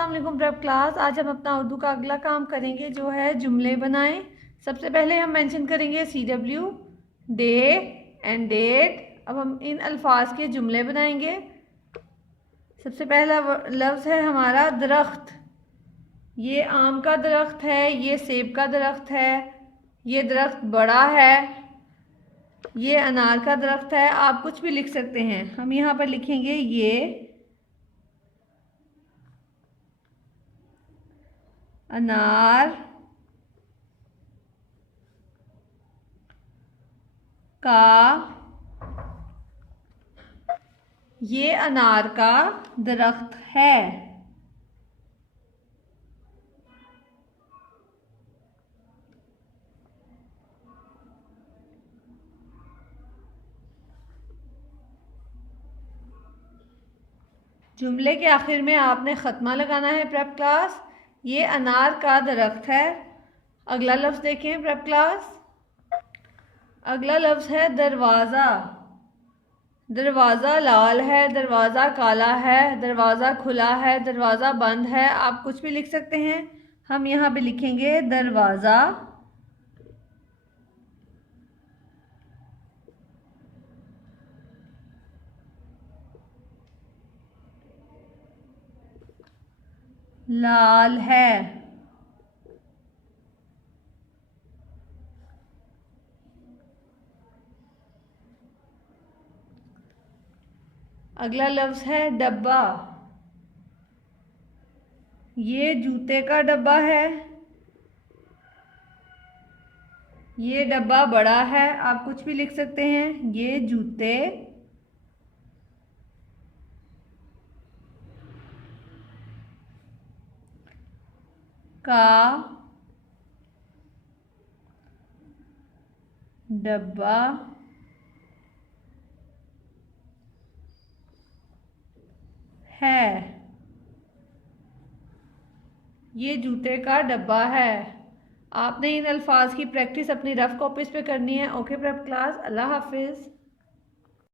अस्सलाम वालेकुम prep class. आज हम अपना उर्दू का अगला काम करेंगे जो है जुमले बनाएं। सबसे पहले हम मेंशन करेंगे CW, डे एंड डेट। अब हम इन अल्फाज के जुमले बनाएंगे। सबसे पहला लफ्ज़ है हमारा दरख्त। ये आम का दरख्त है, ये सेब का दरख्त है, ये दरख्त बड़ा है, ये अनार का दरख्त है। आप कुछ भी लिख सकते हैं। हम यहाँ पर लिखेंगे ये अनार का, ये अनार का दरख्त है। जुमले के आखिर में आपने ख़त्मा लगाना है प्रेप क्लास। ये अनार का दरख्त है। अगला लफ्ज़ देखें प्रेप क्लास। अगला लफ्ज़ है दरवाज़ा। दरवाज़ा लाल है, दरवाज़ा काला है, दरवाज़ा खुला है, दरवाज़ा बंद है। आप कुछ भी लिख सकते हैं। हम यहाँ पे लिखेंगे दरवाज़ा लाल है। अगला लफ्ज़ है डब्बा। ये जूते का डब्बा है, ये डब्बा बड़ा है। आप कुछ भी लिख सकते हैं। ये जूते का डब्बा है। ये जूते का डब्बा है। आपने इन अल्फाज की प्रैक्टिस अपनी रफ कॉपीज़ पे करनी है। ओके प्रेप क्लास, अल्लाह हाफिज़।